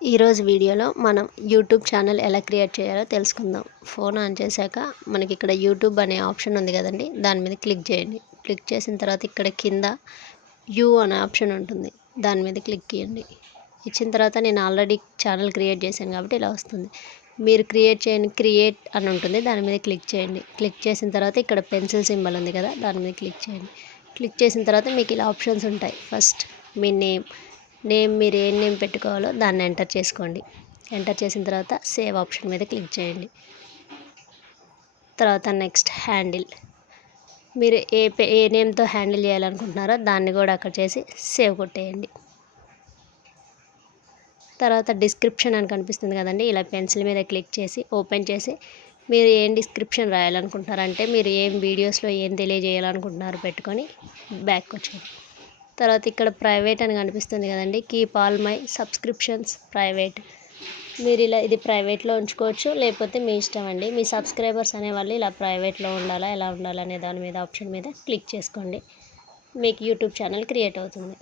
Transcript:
ఈరోజు వీడియోలో మనం యూట్యూబ్ ఛానల్ ఎలా క్రియేట్ చేయాలో తెలుసుకుందాం. ఫోన్ ఆన్ చేశాక మనకి ఇక్కడ యూట్యూబ్ అనే ఆప్షన్ ఉంది కదండి. దాని మీద క్లిక్ చేయండి. క్లిక్ చేసిన తర్వాత ఇక్కడ కింద యూ అనే ఆప్షన్ ఉంటుంది. దాని మీద క్లిక్ చేయండి. ఇచ్చిన తర్వాత నేను ఆల్రెడీ ఛానల్ క్రియేట్ చేశాను కాబట్టి ఇలా వస్తుంది. మీరు క్రియేట్ చేయండి క్రియేట్ అని ఉంటుంది. దాని మీద క్లిక్ చేయండి. క్లిక్ చేసిన తర్వాత ఇక్కడ పెన్సిల్ సింబల్ ఉంది కదా దాని మీద క్లిక్ చేయండి. క్లిక్ చేసిన తర్వాత మీకు ఇలా ఆప్షన్స్ ఉంటాయి. ఫస్ట్ మీ నేమ్ నేమ్ మీరు ఏ నేమ్ పెట్టుకోవాలో దాన్ని ఎంటర్ చేసుకోండి. ఎంటర్ చేసిన తర్వాత సేవ్ ఆప్షన్ మీద క్లిక్ చేయండి. తర్వాత నెక్స్ట్ హ్యాండిల్. మీరు ఏ ఏ నేమ్తో హ్యాండిల్ చేయాలనుకుంటున్నారో దాన్ని కూడా అక్కడ చేసి సేవ్ కొట్టేయండి. తర్వాత డిస్క్రిప్షన్ అని కనిపిస్తుంది కదండి ఇలా పెన్సిల్ మీద క్లిక్ చేసి ఓపెన్ చేసి మీరు ఏం డిస్క్రిప్షన్ రాయాలనుకుంటున్నారంటే మీరు ఏం వీడియోస్లో ఏం తెలియజేయాలనుకుంటున్నారో పెట్టుకొని బ్యాక్ వచ్చేయండి. తర్వాత ఇక్కడ ప్రైవేట్ అని కనిపిస్తుంది కదండి. Keep all my subscriptions private. మీరు ఇలా ఇది ప్రైవేట్లో ఉంచుకోవచ్చు లేకపోతే మీ ఇష్టం అండి. మీ సబ్స్క్రైబర్స్ అనేవాళ్ళు ఇలా ప్రైవేట్లో ఉండాలా ఎలా ఉండాలనే దాని మీద ఆప్షన్ మీద క్లిక్ చేసుకోండి. మీకు యూట్యూబ్ ఛానల్ క్రియేట్ అవుతుంది.